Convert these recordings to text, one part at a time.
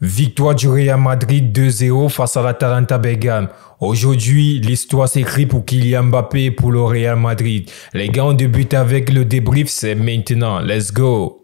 Victoire du Real Madrid 2-0 face à l'Atalanta Bergame. Aujourd'hui, l'histoire s'écrit pour Kylian Mbappé et pour le Real Madrid. Les gars, on débute avec le débrief, c'est maintenant. Let's go!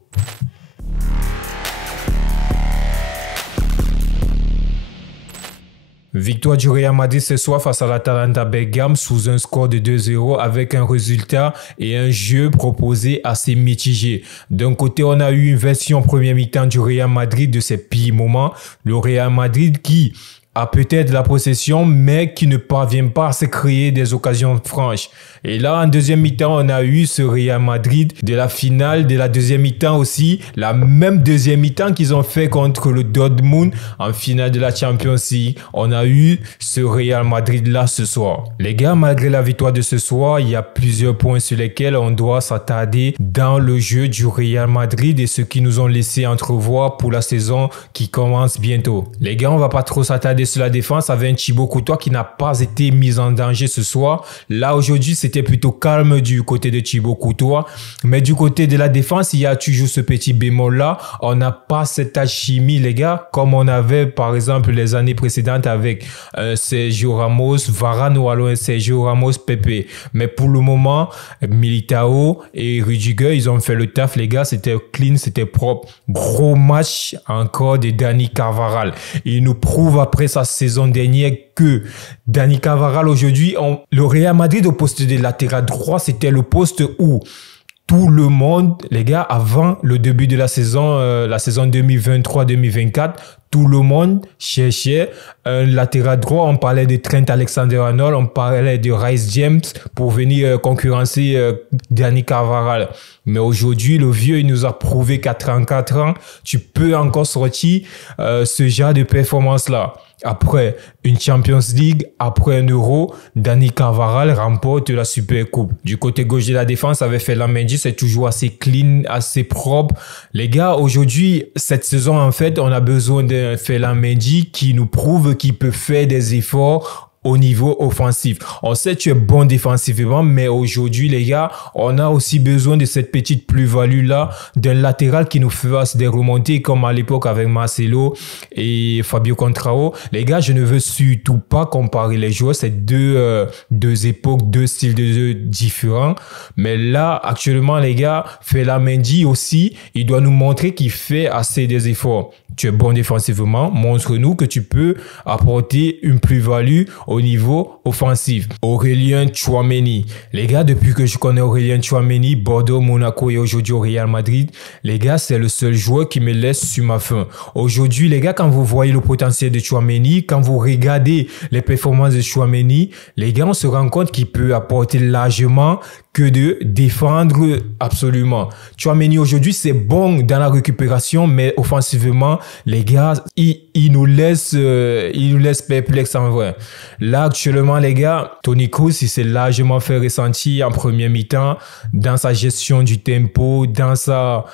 Victoire du Real Madrid ce soir face à l'Atalanta Bergame sous un score de 2-0 avec un résultat et un jeu proposé assez mitigé. D'un côté, on a eu une version première mi-temps du Real Madrid de ses pires moments. Le Real Madrid qui a peut-être la possession, mais qui ne parvient pas à se créer des occasions franches. Et là, en deuxième mi-temps, on a eu ce Real Madrid de la finale, de la deuxième mi-temps aussi, la même deuxième mi-temps qu'ils ont fait contre le Dortmund en finale de la Champions League. On a eu ce Real Madrid-là ce soir. Les gars, malgré la victoire de ce soir, il y a plusieurs points sur lesquels on doit s'attarder dans le jeu du Real Madrid et ce qui nous ont laissé entrevoir pour la saison qui commence bientôt. Les gars, on va pas trop s'attarder sur la défense avec un Thibaut Courtois qui n'a pas été mis en danger ce soir. Là, aujourd'hui, c'était plutôt calme du côté de Thibaut Courtois. Mais du côté de la défense, il y a toujours ce petit bémol-là. On n'a pas cette alchimie, les gars, comme on avait, par exemple, les années précédentes avec Sergio Ramos, Varane ou alors Sergio Ramos, Pepe. Mais pour le moment, Militao et Rudiger, ils ont fait le taf, les gars. C'était clean, c'était propre. Gros match encore de Dani Carvajal. Il nous prouve après sa saison dernière que Dani Carvajal aujourd'hui, le Real Madrid au poste de latéral droit, c'était le poste où tout le monde, les gars, avant le début de la saison 2023-2024, tout le monde cherchait un latéral droit. On parlait de Trent Alexander-Arnold, on parlait de Reece James pour venir concurrencer Dani Carvajal. Mais aujourd'hui, le vieux, il nous a prouvé qu'à 34 ans, tu peux encore sortir ce genre de performance-là. Après une Champions League, après un Euro, Dani Carvajal remporte la Super Coupe. Du côté gauche de la défense, avec Ferland Mendy, c'est toujours assez clean, assez propre. Les gars, aujourd'hui, cette saison, en fait, on a besoin d'un Ferland Mendy qui nous prouve qu'il peut faire des efforts au niveau offensif. On sait que tu es bon défensivement, mais aujourd'hui, les gars, on a aussi besoin de cette petite plus-value-là, d'un latéral qui nous fasse des remontées, comme à l'époque avec Marcelo et Fabio Contrao. Les gars, je ne veux surtout pas comparer les joueurs. C'est deux époques, deux styles de jeu différents. Mais là, actuellement, les gars, Ferland Mendy aussi, il doit nous montrer qu'il fait assez des efforts. Tu es bon défensivement, montre-nous que tu peux apporter une plus-value au niveau offensif. Aurélien Tchouaméni. Les gars, depuis que je connais Aurélien Tchouaméni, Bordeaux, Monaco et aujourd'hui au Real Madrid, les gars, c'est le seul joueur qui me laisse sur ma faim. Aujourd'hui, les gars, quand vous voyez le potentiel de Tchouaméni, quand vous regardez les performances de Tchouaméni, les gars, on se rend compte qu'il peut apporter largement que de défendre absolument. Tchouaméni aujourd'hui, c'est bon dans la récupération, mais offensivement, les gars, il nous laisse perplexe en vrai. Là, actuellement, les gars, Toni Kroos, il s'est largement fait ressentir en première mi-temps dans sa gestion du tempo, dans sa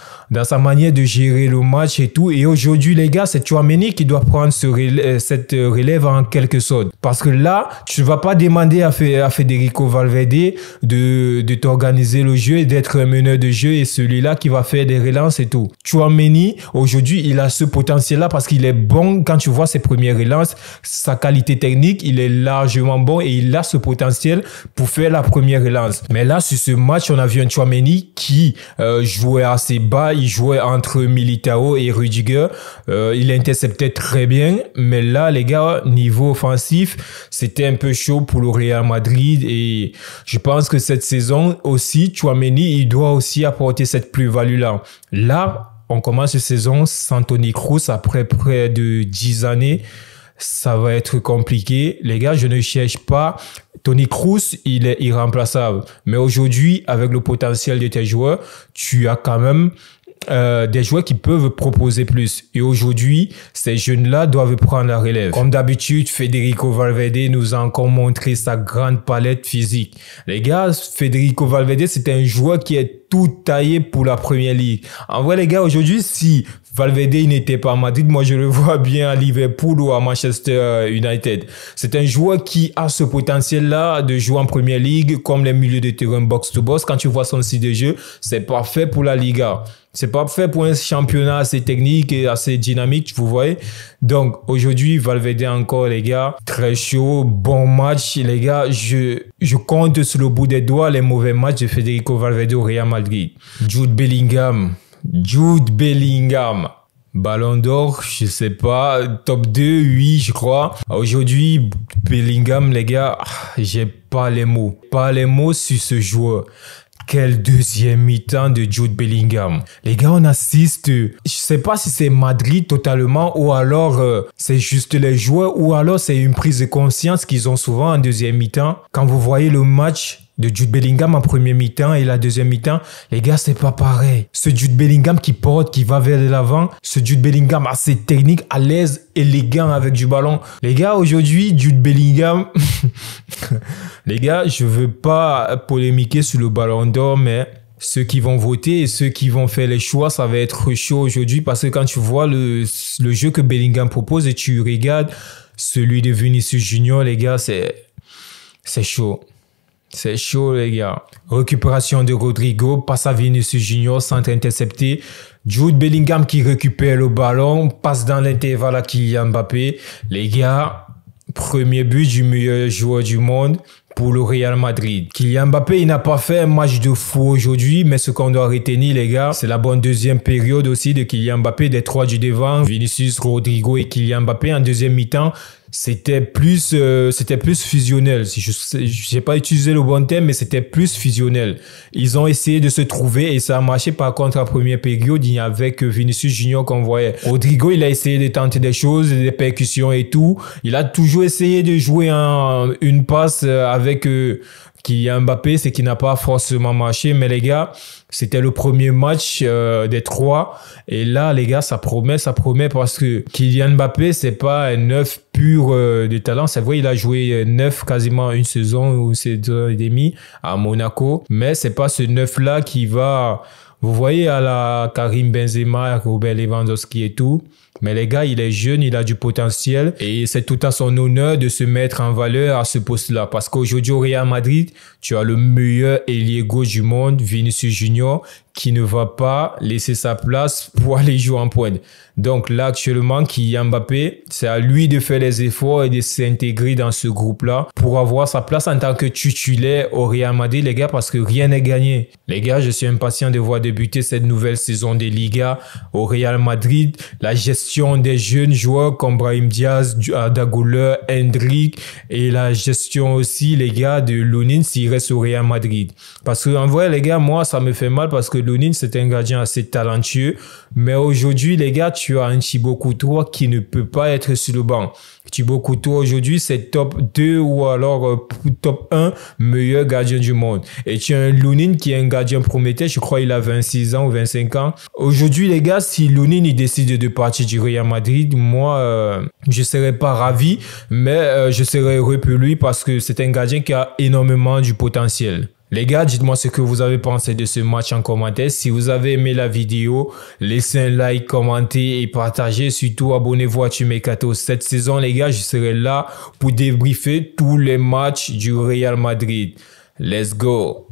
manière de gérer le match et tout. Et aujourd'hui, les gars, c'est Tchouaméni qui doit prendre cette relève en quelque sorte. Parce que là, tu ne vas pas demander à Federico Valverde de t'organiser le jeu et d'être un meneur de jeu et celui-là qui va faire des relances et tout. Tchouaméni, aujourd'hui, il a ce potentiel-là parce qu'il est bon quand tu vois ses premières relances, sa qualité technique, il est largement bon et il a ce potentiel pour faire la première relance. Mais là, sur ce match, on a vu un Tchouaméni qui jouait assez bas, il jouait entre Militao et Rudiger. Il interceptait très bien, mais là, les gars, niveau offensif, c'était un peu chaud pour le Real Madrid et je pense que cette saison aussi, Tchouaméni, il doit aussi apporter cette plus-value-là. Là, on commence cette saison sans Toni Kroos après près de 10 années. Ça va être compliqué. Les gars, je ne cherche pas. Toni Kroos, il est irremplaçable. Mais aujourd'hui, avec le potentiel de tes joueurs, tu as quand même des joueurs qui peuvent proposer plus. Et aujourd'hui, ces jeunes-là doivent prendre la relève. Comme d'habitude, Federico Valverde nous a encore montré sa grande palette physique. Les gars, Federico Valverde, c'est un joueur qui est tout taillé pour la Première Ligue. En vrai, les gars, aujourd'hui, si Valverde n'était pas à Madrid, moi je le vois bien à Liverpool ou à Manchester United. C'est un joueur qui a ce potentiel-là de jouer en Première Ligue comme les milieux de terrain box-to-box. Quand tu vois son style de jeu, c'est parfait pour la Liga. C'est pas fait pour un championnat assez technique et assez dynamique, vous voyez. Donc, aujourd'hui, Valverde encore, les gars, très chaud, bon match. Les gars, je compte sur le bout des doigts les mauvais matchs de Federico Valverde au Real Madrid. Jude Bellingham. Ballon d'or, je sais pas, top 2, oui, je crois. Aujourd'hui, Bellingham, les gars, j'ai pas les mots. Pas les mots sur ce joueur. Quel deuxième mi-temps de Jude Bellingham. Les gars, on assiste, je sais pas si c'est Madrid totalement ou alors c'est juste les joueurs ou alors c'est une prise de conscience qu'ils ont souvent en deuxième mi-temps. Quand vous voyez le match de Jude Bellingham en premier mi-temps et la deuxième mi-temps, les gars, c'est pas pareil. Ce Jude Bellingham qui porte, qui va vers l'avant, ce Jude Bellingham assez technique, à l'aise, élégant avec du ballon. Les gars, aujourd'hui, Jude Bellingham, les gars, je veux pas polémiquer sur le ballon d'or, mais ceux qui vont voter et ceux qui vont faire les choix, ça va être chaud aujourd'hui parce que quand tu vois le jeu que Bellingham propose et tu regardes celui de Vinicius Junior, les gars, c'est chaud. C'est chaud, les gars. Récupération de Rodrigo, passe à Vinicius Junior, centre intercepté. Jude Bellingham qui récupère le ballon, passe dans l'intervalle à Kylian Mbappé. Les gars, premier but du meilleur joueur du monde pour le Real Madrid. Kylian Mbappé, il n'a pas fait un match de fou aujourd'hui, mais ce qu'on doit retenir, les gars, c'est la bonne deuxième période aussi de Kylian Mbappé, des trois du devant, Vinicius, Rodrigo et Kylian Mbappé en deuxième mi-temps. C'était plus fusionnel. Je n'ai pas utilisé le bon terme, mais c'était plus fusionnel. Ils ont essayé de se trouver et ça a marché. Par contre, en première période, il n'y avait que Vinicius Junior qu'on voyait. Rodrigo, il a essayé de tenter des choses, des percussions et tout. Il a toujours essayé de jouer une passe avec Kylian Mbappé, c'est qui n'a pas forcément marché. Mais les gars, c'était le premier match des trois. Et là, les gars, ça promet parce que Kylian Mbappé, c'est pas un neuf pur de talent. C'est vrai, il a joué neuf quasiment une saison ou 7 ans et demi à Monaco. Mais c'est pas ce neuf-là qui va... Vous voyez à la Karim Benzema, Robert Lewandowski et tout. Mais les gars, il est jeune, il a du potentiel et c'est tout à son honneur de se mettre en valeur à ce poste-là. Parce qu'aujourd'hui au Real Madrid, tu as le meilleur ailier gauche du monde, Vinicius Junior, qui ne va pas laisser sa place pour aller jouer en pointe. Donc là, actuellement, Kylian Mbappé, c'est à lui de faire les efforts et de s'intégrer dans ce groupe-là pour avoir sa place en tant que titulaire au Real Madrid, les gars, parce que rien n'est gagné. Les gars, je suis impatient de voir débuter cette nouvelle saison de Liga au Real Madrid. La gestion des jeunes joueurs comme Brahim Diaz, Arda Güler, Endrick et la gestion aussi, les gars, de Lunin s'il reste au Real Madrid. Parce que en vrai, les gars, moi, ça me fait mal parce que Lunin, c'est un gardien assez talentueux. Mais aujourd'hui, les gars, tu as un Thibaut Courtois qui ne peut pas être sur le banc. Thibaut Courtois, aujourd'hui, c'est top 2 ou alors top 1 meilleur gardien du monde. Et tu as un Lunin qui est un gardien prometteur. Je crois qu'il a 26 ans ou 25 ans. Aujourd'hui, les gars, si Lunin il décide de partir du Real Madrid, moi, je ne serais pas ravi. Mais je serais heureux pour lui parce que c'est un gardien qui a énormément du potentiel. Les gars, dites-moi ce que vous avez pensé de ce match en commentaire. Si vous avez aimé la vidéo, laissez un like, commentez et partagez. Surtout, abonnez-vous à Tumécato. Cette saison, les gars, je serai là pour débriefer tous les matchs du Real Madrid. Let's go!